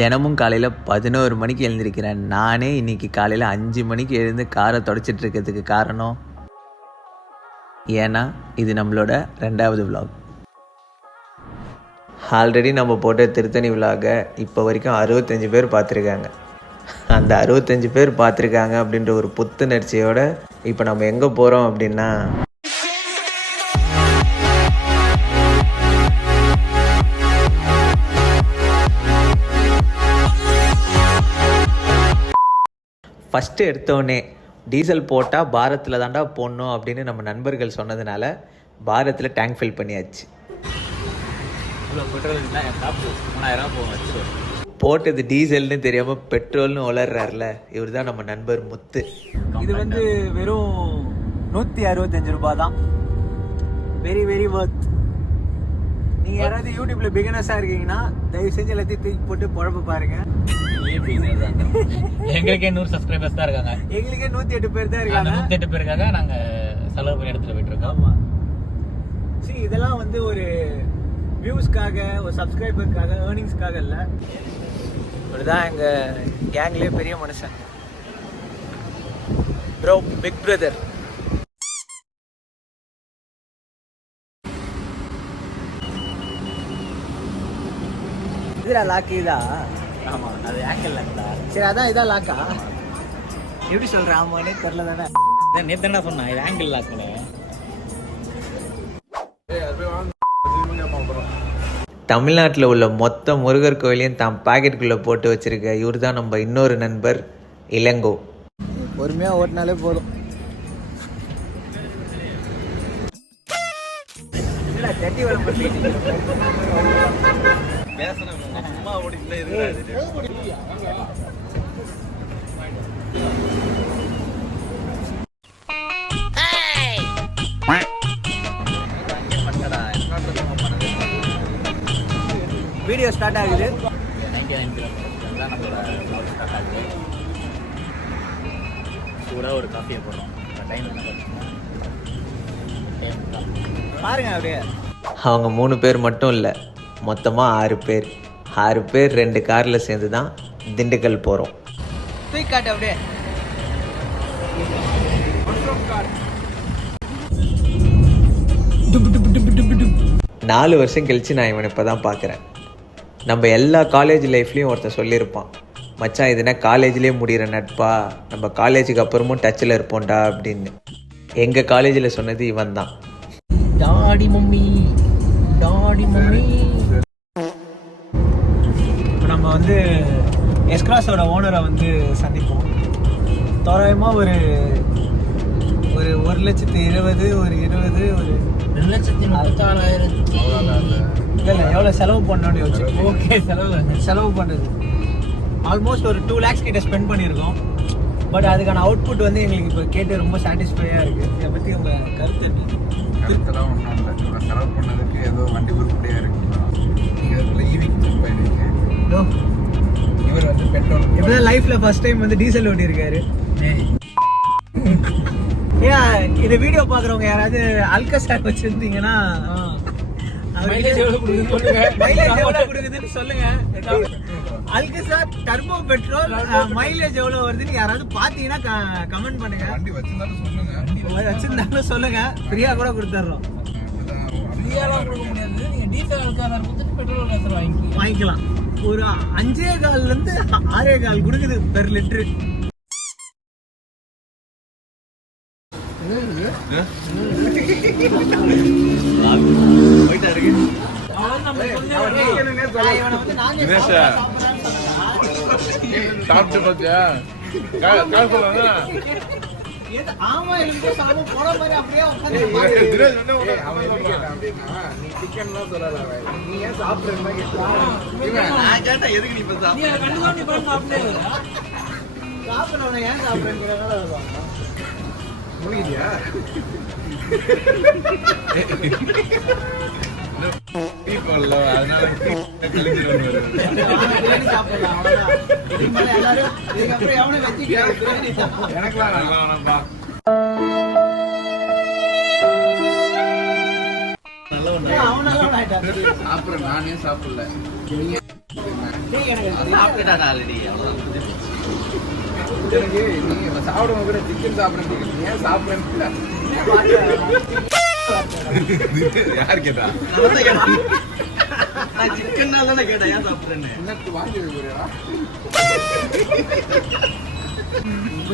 தினமும் காலையில் 11 மணிக்கு எழுந்திருக்கிறேன். நானே இன்றைக்கி காலையில் 5 மணிக்கு எழுந்து காரை தொடச்சிட்டு இருக்கிறதுக்கு காரணம் ஏன்னா இது நம்மளோட 2வது விலாக். ஆல்ரெடி நம்ம போட்ட திருத்தணி விலாகை இப்போ வரைக்கும் 65 பேர் பார்த்துருக்காங்க. அந்த 65 பேர் பார்த்துருக்காங்க அப்படின்ற ஒரு புத்துணர்ச்சியோடு இப்போ நம்ம எங்கே போகிறோம் அப்படின்னா ஃபஸ்ட்டு எடுத்தோடனே டீசல் போட்டால் பாரத்தில் தாண்டா போடணும் அப்படின்னு நம்ம நண்பர்கள் சொன்னதுனால பாரத்தில் டேங்க் ஃபில் பண்ணியாச்சு. போட்டது டீசல்னு தெரியாமல் பெட்ரோல்னு உளர்றாருல, இவர் தான் நம்ம நண்பர் முத்து. இது வந்து வெறும் 165 ரூபாய் தான். Very very worth. நீங்கள் யாராவது யூடியூப்பில் பிகினர்ஸாக இருக்கீங்கன்னா தயவு செஞ்சு எல்லாத்தையும் தூக்கி போட்டு குழப்ப பாருங்கள். எங்களுக்கே 100 சப்ஸ்கிரைபர்ஸ் தான் இருக்காங்க. எங்களுக்கே 108 பேர் தான் இருக்காங்க. 108 பேருக்காக நாங்கள் செலவு பண்ணி எடுத்துகிட்டு போயிட்டு இருக்கோம். ஆமாம். சரி, இதெல்லாம் வந்து ஒரு வியூஸ்க்காக, ஒரு சப்ஸ்கிரைபருக்காக, ஏர்னிங்ஸ்க்காக இல்லை. இவர்தான் எங்கள் கேங்லேயே பெரிய மனுஷன், ப்ரோ, பிக் பிரதர். இதுடா லாக்கு இதா? ஆமாம், அது ஆங்கிள் லாக்கா. சரி, அதான் இதான் லாக்கா? எப்படி சொல்கிறேன்? ஆமானே தெரில தானே. நேற்று என்ன சொன்னேன், இது ஆங்கிள் லாக்குன்னு. தமிழ்நாட்டில் உள்ள மொத்த முருகர் கோயிலையும் தான் பாக்கெட்டுக்குள்ளே போட்டு வச்சுருக்க இவர் தான் நம்ம இன்னொரு நண்பர் இளங்கோ. பொறுமையாக ஓட்டினாலே போதும். வீடியோ ஸ்டார்ட் ஆகுது. சூடாக ஒரு காஃபியை போடுறோம். டைம் பாருங்க அப்படியே. அவங்க 3 பேர் மட்டும் இல்லை, மொத்தமாக 6 பேர். 6 பேர் 2 காரில் சேர்ந்து தான் திண்டுக்கல் போகிறோம். தூக்காட்டு அப்படியே. 4 வருஷம் கழித்து நான் இவனை இப்போ தான் பார்க்குறேன். நம்ம எல்லா காலேஜ் லைஃப்லேயும் ஒருத்தன் சொல்லியிருப்பான், மச்சான் இதுனா காலேஜ்லேயே முடிகிற நட்பா, நம்ம காலேஜுக்கு அப்புறமும் டச்சில் இருப்போம்டா அப்படின்னு. எங்கள் காலேஜில் சொன்னது இவன் தான். Daddy mummy, daddy mummy. இப்போ நம்ம வந்து எஸ்கிராஸோட ஓனரை வந்து சந்திப்போம். தோராயமாக ஒரு 1,20,000, ஒரு 20, ஒரு 2,44,000. இல்லை, எவ்வளோ செலவு பண்ணணும்னு யோசிச்சு. ஓகே, செலவு பண்ணுறது ஆல்மோஸ்ட் ஒரு 2 lakhs கிட்ட ஸ்பெண்ட் பண்ணியிருக்கோம். பட் அதுக்கான அவுட்புட் வந்து எங்களுக்கு இப்போ கேட்டு ரொம்ப சாட்டிஸ்ஃபையாக இருக்குது. இதை பற்றி உங்கள் கருத்து எப்படி? கருத்தெல்லாம் ஒன்றும் இல்லை. இவ்வளோ செலவு பண்ணதுக்கு ஏதோ வண்டி உருப்படியாக இருக்குங்களா? நீங்கள் அதில் ஈவிக்கு செக் பண்ணியிருக்கீங்க. இவர் வந்து பெட்ரோல் இப்போ தான் லைஃப்பில் ஃபஸ்ட் டைம் வந்து டீசல் ஓட்டியிருக்காரு. ஏன் இந்த வீடியோ பார்க்குறவங்க யாராவது அல்கசார் வச்சுருந்தீங்கன்னா மைலேஜ் எவ்வளோ கொடுக்குதுன்னு சொல்லுங்க. அல்கசார் டர்போ பெட்ரோல் மைலேஜ் எவ்வளோ வருதுன்னு யாராவது பார்த்தீங்கன்னா கமெண்ட் பண்ணுங்க. வண்டி வச்சிருந்தாலும் சொல்லுங்க, ஃப்ரீயாக கூட கொடுத்துட்றோம். ஃப்ரீயாலாம் கொடுக்க முடியாது. நீங்கள் டீசல் அல்காசார் கொடுத்துட்டு பெட்ரோல் காசு வாங்கிக்கலாம். ஒரு 5.25 6.25 கொடுக்குது பெர் லிட்டரு. சாப்பிட்டு பார்த்தியா? ஆமா, எனக்கு சாம போன மாதிரி அப்படியே சாப்பிடணும். ஏன் சாப்பிடுறேன்? முடியா அதனால எனக்குலாம் நல்லா வேணாம்ப்பா. சாப்பிட்றேன், நானே சாப்பிடல. எனக்கு நீ சாப்பிடுவோம் கூட சிக்கன் சாப்பிடுறேன் ஏன் சாப்பிடுறேன் யார் கேட்டா இன்னத்து வாங்கி போறியா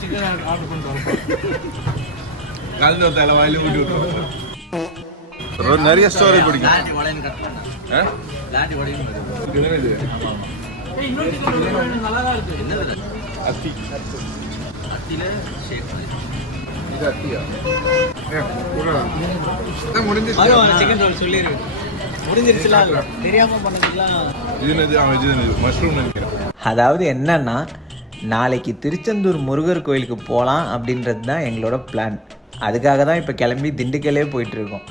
சிக்கன் ஆர்டர் பண்ணுறோம். கலந்து தலை வாயில ஊட்டி விட்டுருவோம். நிறைய ஸ்டோரி பிடிக்கும். இன்னொரு சிக்கன் நல்லா தான் இருக்கு. அத்தி இது அத்தியா முடிஞ்சிருச்சு. சிக்கன் ரோல் சொல்லிருக்கு முடிஞ்சிருச்சுலாம் தெரியாம பண்ணதுலாம். இது மஷ்ரூம் நினைக்கிறேன். அதாவது என்னன்னா, நாளைக்கு திருச்செந்தூர் முருகர் கோயிலுக்கு போகலாம் அப்படின்றது தான் எங்களோட பிளான். அதுக்காக தான் இப்போ கிளம்பி திண்டுக்கல்லே போயிட்டுருக்கோம்.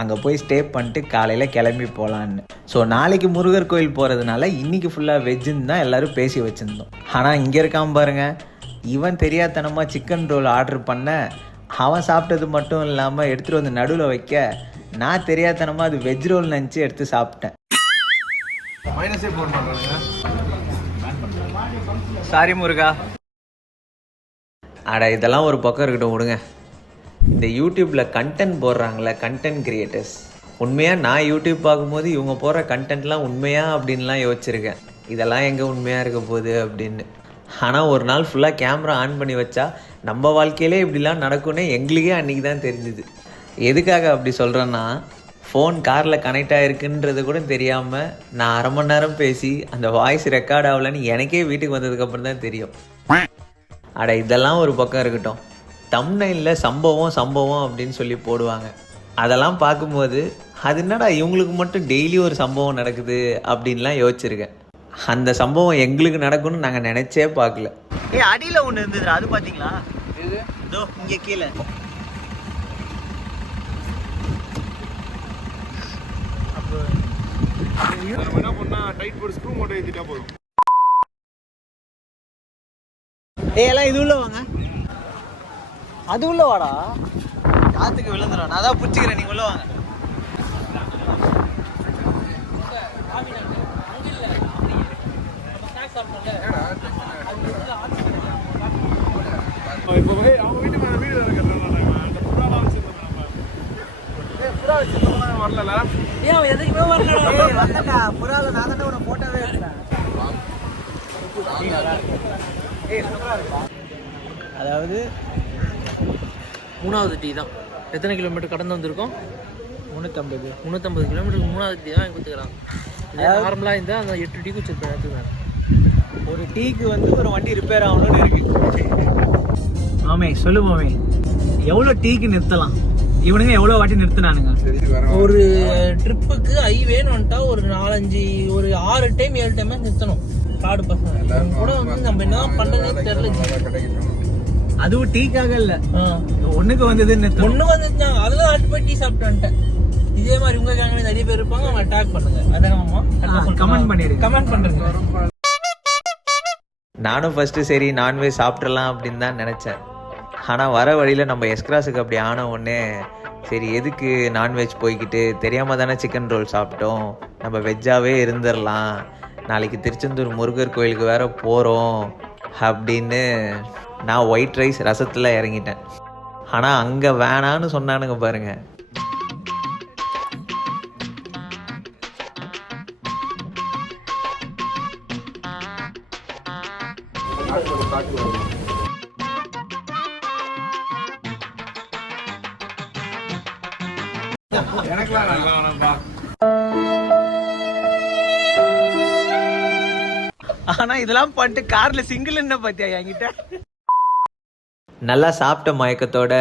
அங்கே போய் ஸ்டே பண்ணிட்டு காலையில் கிளம்பி போகலான்னு. ஸோ நாளைக்கு முருகர் கோயில் போகிறதுனால இன்றைக்கி ஃபுல்லாக வெஜ்ஜுன்னு தான் எல்லோரும் பேசி வச்சுருந்தோம். ஆனால் இங்கே இருக்காம பாருங்க, இவன் தெரியாதனமாக சிக்கன் ரோல் ஆர்டர் பண்ண, அவன் சாப்பிட்டது மட்டும் இல்லாமல் எடுத்துகிட்டு வந்து நடுவில் வைக்க, நான் தெரியாதனமாக அது வெஜ் ரோல் நினச்சி எடுத்து சாப்பிட்டேன். மைனஸே போட மாட்டாங்க. சாரி முருகா. அட இதெல்லாம் ஒரு பக்கம் இருக்கட்டும், விடுங்க. இந்த யூடியூப்பில் கண்டென்ட் போடுறாங்களே, கண்டென்ட் கிரியேட்டர்ஸ், உண்மையாக நான் யூடியூப் பார்க்கும்போது இவங்க போடுற கண்டென்ட்லாம் உண்மையா அப்படின்லாம் யோசிச்சிருக்கேன். இதெல்லாம் எங்கே உண்மையாக இருக்க போகுது அப்படின்னு. ஆனால் ஒரு நாள் ஃபுல்லாக கேமரா ஆன் பண்ணி வச்சா நம்ம வாழ்க்கையிலே இப்படிலாம் நடக்கும்னே எங்களுக்கே அன்றைக்கி தான் தெரிஞ்சுது. எதுக்காக அப்படி சொல்கிறேன்னா, ஃபோன் காரில் கனெக்ட் ஆகிருக்குன்றது கூட தெரியாமல் நான் அரை மணி நேரம் பேசி அந்த வாய்ஸ் ரெக்கார்ட் ஆகலைன்னு எனக்கே வீட்டுக்கு வந்ததுக்கப்புறம் தான் தெரியும். அட இதெல்லாம் ஒரு பக்கம் இருக்கட்டும், தம்ப்நெயிலில் சம்பவம் அப்படின்னு சொல்லி போடுவாங்க. அதெல்லாம் பார்க்கும்போது அது என்னடா இவங்களுக்கு மட்டும் டெய்லி ஒரு சம்பவம் நடக்குது அப்படின்லாம் யோசிச்சிருக்கேன். அந்த சம்பவம் எங்களுக்கு நடக்கும்னு நாங்கள் நினச்சே பார்க்கல. அடியில் ஒன்று இருந்தது, அது பார்த்தீங்களா? இதோ இங்கே கீழே. என்ன பண்ணா டைட் போட்டு ஸ்க்ரூ மட்டும் ஏத்திட்டா போதும். எல்லாம் இது உள்ள வாங்க, அது உள்ள வாடா, காத்துக்கு விழுந்துடும். நான் தான் பிடிச்சிக்கிறேன், நீங்க உள்ள வாங்க. இப்போ அவங்க வீட்டு மேல வீடு கட்டுறாங்க. அந்த புறாலாம் வச்சிருந்தோம் வரல. ஏன் எதுக்குமே வரலடா. புறால நான் தானே உன போட்டோவே எடுத்தேன். அதாவது 3வது டீ தான். எத்தனை கிலோமீட்டர் கடந்து வந்திருக்கோம்? 350 கிலோமீட்டருக்கு 3வது டீ தான் கொடுத்துக்கிறாங்க. நார்மலாக இருந்தால் அந்த 8 டீ குடிச்சிருப்பேன் எடுத்துக்கிறேன். ஒரு டீக்கு வந்து ஒரு வண்டி ரிப்பேர் ஆகணும்னு இருக்கு. மாமே சொல்லு மாமே, எவ்வளோ டீக்கு நிறுத்தலாம்? இவனுங்க எவ்வளோ வாட்டி நிறுத்தினானுங்க? ஒரு ட்ரிப்புக்கு ஹைவேன்னு வந்துட்டா ஒரு 4-5 ஒரு 6 டைம் 7 டைம் நிறுத்தணும். காடு பசங்க கூட வந்து நம்ம என்ன பண்றதுன்னு தெரியல. அதுவும் டீக்காக இல்ல, ஒண்ணுக்கு வந்தது ஒண்ணு வந்துச்சுன்னா அதுதான் ஆட்டு போய் டீ சாப்பிட்டு வந்துட்டேன். இதே மாதிரி உங்க கேங்ல நிறைய பேர் இருப்பாங்க, அவங்க அட்டாக் பண்ணுங்க. அதான் கமெண்ட் பண்ணிடுங்க. கமெண்ட் பண்ணுங்க. நானும் ஃபஸ்ட்டு சரி நான்வெஜ் சாப்பிட்றலாம் அப்படின்னு தான் நினச்சேன். ஆனால் வர வழியில் நம்ம எஸ்கிராஸுக்கு அப்படி ஆன உடனே சரி எதுக்கு நான்வெஜ் போய்கிட்டு, தெரியாமல் தானே சிக்கன் ரோல் சாப்பிட்டோம், நம்ம வெஜ்ஜாகவே இருந்துடலாம், நாளைக்கு திருச்செந்தூர் முருகர் கோயிலுக்கு வேறு போகிறோம் அப்படின்னு நான் ஒயிட் ரைஸ் ரசத்தில் இறங்கிட்டேன். ஆனால் அங்கே வேணான்னு சொன்னானுங்க பாருங்கள். எனக்குலாம் நல்லா வேணாம்ப்பா. ஆனா இதெல்லாம் பண்ணிட்டு கார்ல சிங்கிள் என்ன பாத்தியா என்கிட்ட? நல்லா சாப்பிட்ட மயக்கத்தோட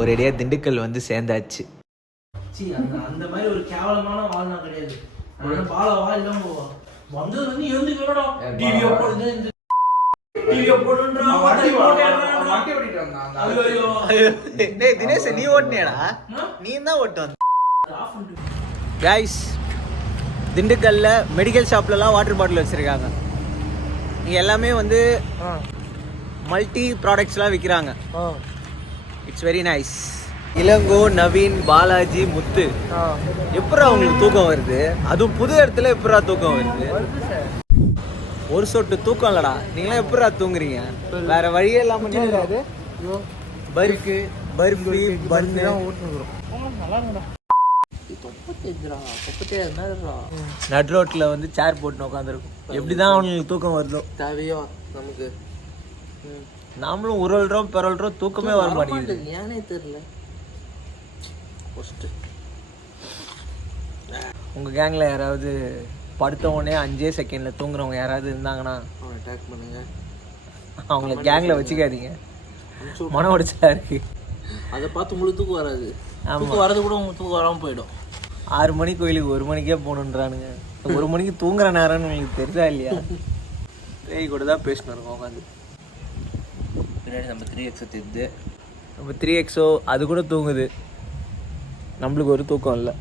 ஒரேடியாக திண்டுக்கல் வந்து சேர்ந்தாச்சு. அந்த மாதிரி ஒரு கேவலமான வாழ்னா கிடையாது. பால வாழ் இல்லாம போவா வந்து வந்து எழுந்து கேளடா டிவியோ போடுது டிவியோ போடுன்றா வண்டி ஓட்டிட்டு வந்தான். டேய் தினேஷ், நீ ஓட்டுனியாடா? நீ தான் ஓட்டு வந்த. கைஸ், திண்டுக்கல்ல மெடிக்கல் ஷாப்லலாம் வாட்டர் பாட்டில் வச்சுருக்காங்க. இங்கே எல்லாமே வந்து மல்டி ப்ராடக்ட்ஸ்லாம் விற்கிறாங்க. It's very nice. Ilango, Naveen, Balaji, Muthu, எப்படா உங்களுக்கு தூக்கம் வருது? அதுவும் புது இடத்துல எப்படா தூக்கம் வருது? ஒரு சொட்டு தூக்கம் இல்லடா. நீங்களாம் எப்படிடா தூங்குறீங்க? வேற வழியே இல்லாம அது பர்ஃபி பர்ஃபி பன்னு நட் ரோட்ல வந்து சேர் போட்டு உட்காந்துருக்கும். எப்படிதான் அவனுக்கு தூக்கம் வருதோ தேவையோ நமக்கு. நாமளும் உருள்றோம் பிறல்றோம், தூக்கமே வர மாட்டேங்குது. ஏனே தெரியல. உங்க கேங்ல யாராவது படுத்த உடனே 5 செகண்ட்ல தூங்குறவங்க யாராவது இருந்தாங்கன்னா அட்டாக் பண்ணுங்க. அவங்கள கேங்ல வச்சுக்காதீங்க. மன உடைச்சலா இருக்கு. அதை பார்த்து உங்களுக்கு தூக்கம் வராது. தூக்கம் வரது கூட உங்களுக்கு தூக்கம் வராமல் போயிடும். 6 மணி கோயிலுக்கு 1 மணிக்கே போகணுன்றானுங்க. 1 மணிக்கு தூங்குற நேரம்னு உங்களுக்கு தெரிஞ்சா இல்லையா? பேய் கூட தான் பேசினு இருக்கோம் உட்காந்து. பின்னாடி நம்ம 3X தெரியுது. நம்ம 3XO அது கூட தூங்குது. நம்மளுக்கு ஒரு தூக்கம் இல்லை.